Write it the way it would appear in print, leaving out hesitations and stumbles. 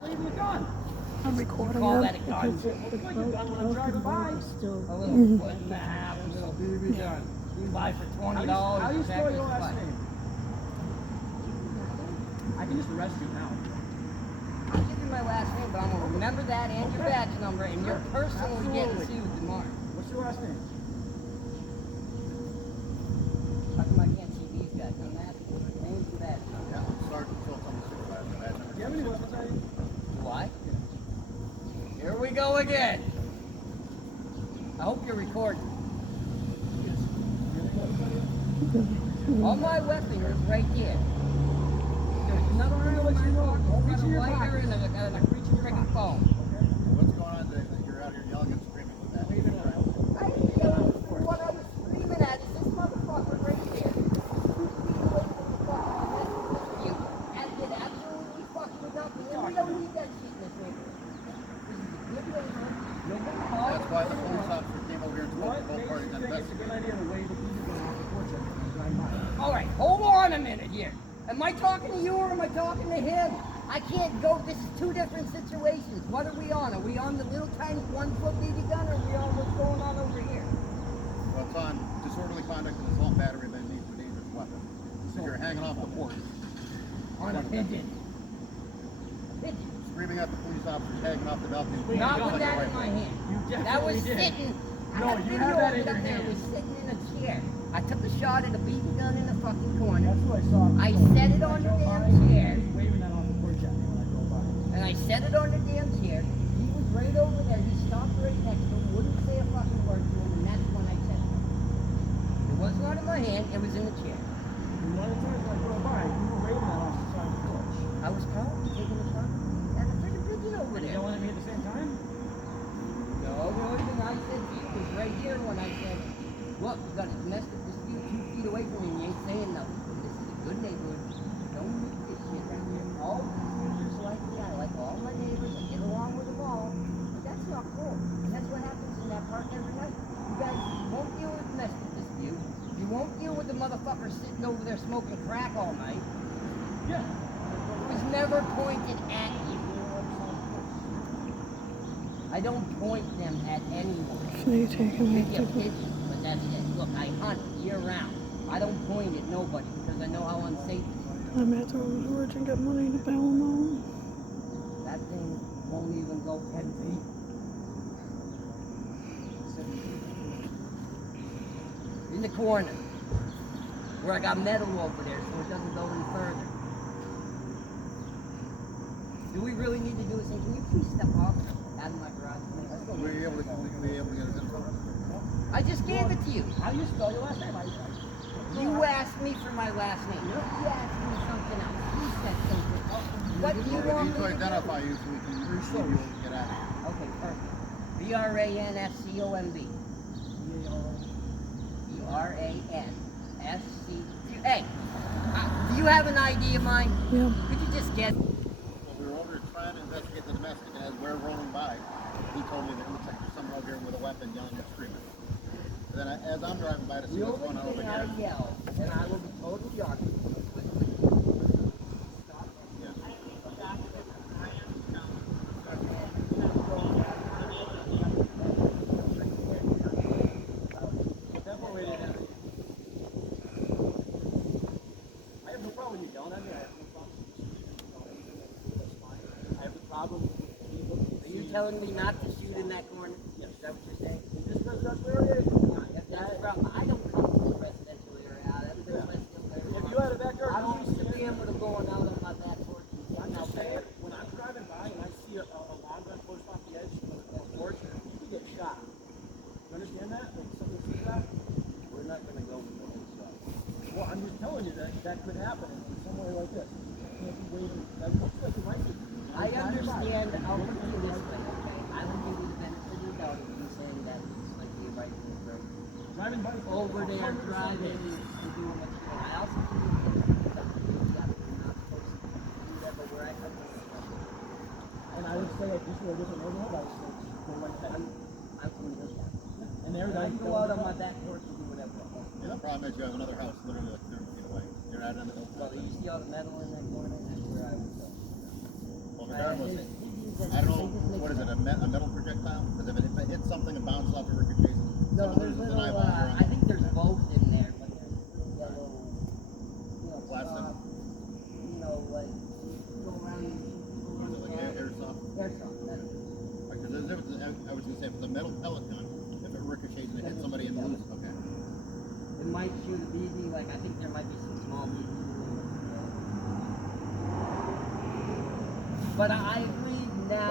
Leave the gun. I'm recording Call them that a gun. because the Put your gun when I'm driving by. is still. A little foot and a half, a little BB gun. You can buy for $20. How do you spell your exactly last what. name? I can just arrest you now. I'll give you my last name, but I'm gonna remember that and your badge number, and you're personally getting Absolutely. sued tomorrow. What's your last name? How come I can't see these guys? I'm asking for names and badge number. Yeah, Sergeant Phillips on the supervisor. Badge number Do you have any weapons on you? Do I? Here we go again. I hope you're recording. All my weapons is right here. There's another one in my pocket, Reach got in a your lighter pocket. and a freaking phone. What's going on today that you're out here yelling and screaming with that? Leave it alone. I didn't know what I was screaming at is this motherfucker right here. 2 feet away from the fucking message you. And did absolutely fucking nothing. And we don't need that shit in this neighborhood. This is a good neighborhood. Nobody calls. That's why the police officer came over here and spoke What to both makes parties you and think it's a good investigated. idea to wave a BB gun off the porch every time you drive by? All right, hold on a minute here. Am I talking to you or am I talking to him? I can't go. This is two different situations. What are we on? Are we on the little tiny 1-foot BB gun or are we on what's going on over here? Well, it's on disorderly conduct and assault battery that needs a dangerous weapon. So you're hanging off the porch, On a pigeon. Pigeon. screaming at the police officers, hanging off the balcony. Not with that in my hand. You That was definitely did. sitting. No, I you video have that of in it your up there. It hand. was sitting in a chair. I took a shot at a BB gun in the fucking corner. That's what I saw. I set it on the damn chair. He was waving that off the porch at me when I drove by. And I set it on the damn chair. He was right over there. He stopped right next to him, wouldn't say a fucking word to him, and that's when I said it. It was not in my hand, it was in the chair. And one of the times when I drove by, you were waving that off the side of the porch. I was probably taking a shot at a freaking pigeon over Were you there. yelling at me at the same time? No, the only thing I said to you was right here when I said, look, you got a domestic dispute 2 feet away from me and you ain't saying nothing. This is a good neighborhood. Don't need this shit right here. All these neighbors like me. I like all my neighbors. I get along with them all. But that's not cool. And that's what happens in that park every night. You guys won't deal with domestic dispute. You won't deal with the motherfucker sitting over there smoking crack all night. Yeah. It was never pointed at you. I don't point them at anyone. So you taking me Maybe a to pigeon, but that's it. Look, I hunt year round. I don't point at nobody because I know how unsafe it is. I'm at the resort and get money to bail them out. That thing won't even go 10 feet. In the corner, where I got metal over there so it doesn't go any further. Do we really need to do this thing? Can you please step off out of my garage? Were you able to get his info? I just gave it to you. How do you spell your last name? You asked me for my last name. You asked me something else. You said something else. What do you We want need me to to do? identify you so we can receive you and get out of here. Okay, perfect. B-R-A-N-S-C-O-M-B. B-R-A-N-S-C... Hey, do you have an ID of mine? Yeah. Could you just get... Well, we were over here trying to investigate the domestic, and as we're rolling by, he told me that it looks like there's someone over here with a weapon yelling and screaming. And then as I'm driving by to see The what's only going on over thing I here. yell, and I will be totally honest with you. Yeah. I have no problem with you yelling at me. I have no problem with you shooting. That's fine. I have the problem with people. Are you telling me not to shoot in that corner? Yes. Is that what you're saying? In this residential area, If that's the problem, I don't come to this residential area. if you had a backyard, I don't used to be able to go on out on my back porch. I'm just saying, when I'm driving by and I see a long gun pushed off the edge of a porch, you get shot. You understand that? Like someone sees that? We're not gonna go with those. Well, I'm just telling you that that could happen in somewhere like this. You can't be waiting. That looks like a rifle. I understand. I'll put it this way, okay? I will give you the benefit of the doubt if you're saying that it's like you're right in the throat. Driving by Over there, 100% driving, yes. and doing what you're doing. I also give you the benefit of the doubt that you're not supposed to do that, but where I come from, And I would say if this were a different neighborhood, I would say go right back. I'm from this house. And there, I can go out on my back porch and do whatever I want. Yeah, the problem is you have another house literally like 30 feet away. You're out on the Well, you see all the metal in that corner, that's where I would go. Well, regardless, there's BBs I don't they just know, make what is it, sense. a metal projectile? Because if it hits something and bounces off the ricochets, No, someone there's loses an little, eyeball. You're on I think there's both in there, but there's little yellow, Plastic. soft, like, go around and shoot people What is it, with, like airsoft? airsoft, that is. Because I was gonna say, if it's a metal pellet gun, if it ricochets and it hits somebody and loses, okay. It might shoot a BB, like, I think there might be some small BBs in there. But I agree